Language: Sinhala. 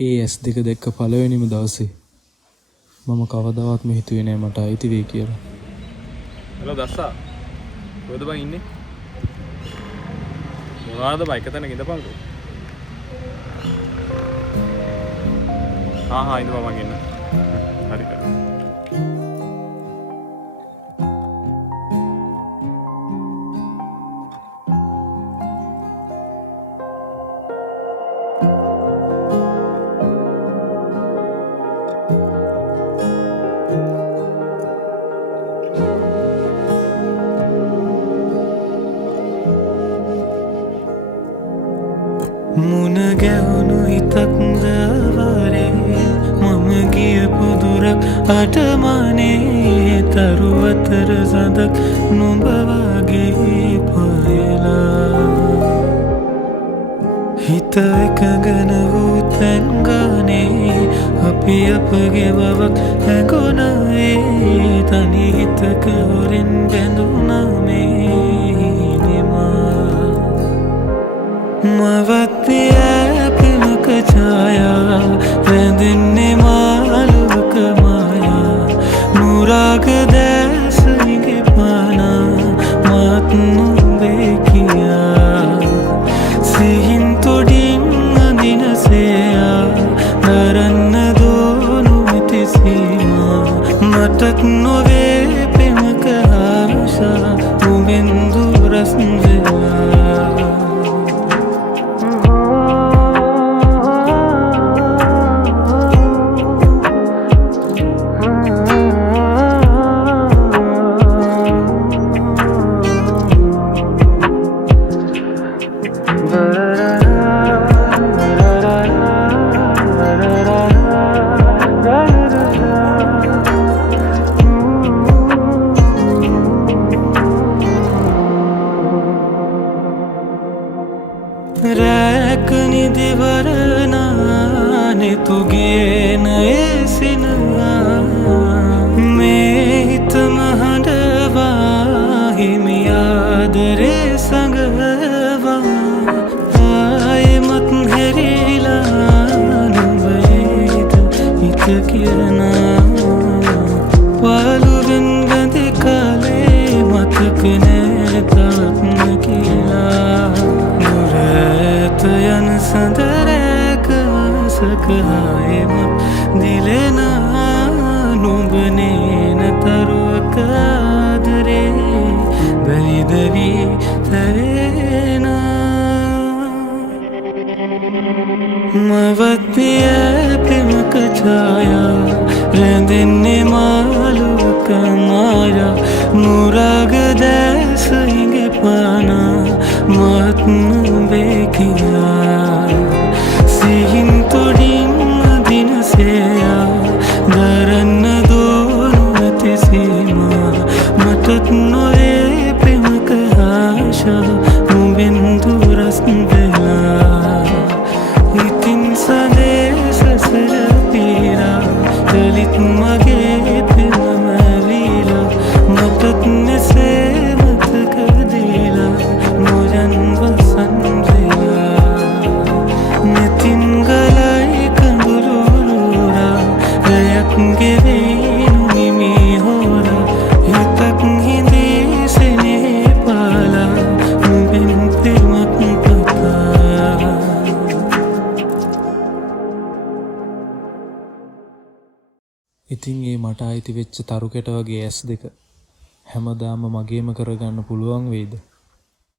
ඒ S2 දැක්ක පළවෙනිම දවසේ මම කවදාවත්ම හිතුවේ නෑ මට අයිති වෙයි කියලා. හලෝ දස්සා. කොහෙද බං ඉන්නේ? මොනවාද බයික් එක තැනක ඉඳපන්කෝ. හා ඉඳපන් මං එන්න. හරි. මුණ ගැවුණු හිතක්ද වරේ මම ගියපු දුරක් අටමනේ තරුවතර සඳක් නුඹ වගේ පයලා හිත එකගන වූ තැන් ගානේ අපි අපගේ බවක් හැගොනවේ තනි හිතක හොරෙන් බැඳුනා මේ නෙමා මවත්තිය පිමක ඡායා රැඳෙන්නේ මාළුවක මායා නුරාග දැසනිගේ පානා මාත් නුඹේ කියා සිහින් තොඩින් අඳින සේයා දරන්න දෝනු මෙති සීමා මටත් නොවේ පිමක ආශා උඹෙන් දුරස් වෙලා රැක නිදිවරනානෙ තුගෙන ඒසිනවා මේ හිතම හඬවා හිමි ආදරේ සඟවා ආයෙමත් හැරිලා නුඹයිද හිත කියනා පාළුවෙන් බැඳි කාලේ මතක නෑ තවත්ම කියලා යන සඳරැක සකහායමත් දිලෙනා නුඹනේන තරුවක ආදරේ දරිදරී තැරේනා මවත්තිය පිමක ඡායා රැඳෙන්නේ මාළුවක මායා නුරාග දැසහිගේ පානා මාත් නුඹේ කියා සිහින් තොඩින් අදින සේයා දරන්න දෝනු ඇති සීමා මටත් නොවේ ප්‍රේමක ආශා නුඹෙන් දුරස් වෙලා ඉතින් සදේ සසර පීරා කලිත් මගේ පෙම මැරිලා මටත් නැසේ මතක දීලා නොයන් වසන් වෙලා නැතින් ගලයි කඳුළුරුරා රැයක් ගෙවෙනු නිමි හෝරා හිතක් හිඳී සෙනේ පාලා නුඹෙන් ප්‍රේමක් පතා ඉතින් ඒ මට අයිති වෙච්ච තරු කැට වගේ S2 හැමදාම මගේම කරගන්න පුළුවන් වෙයිද?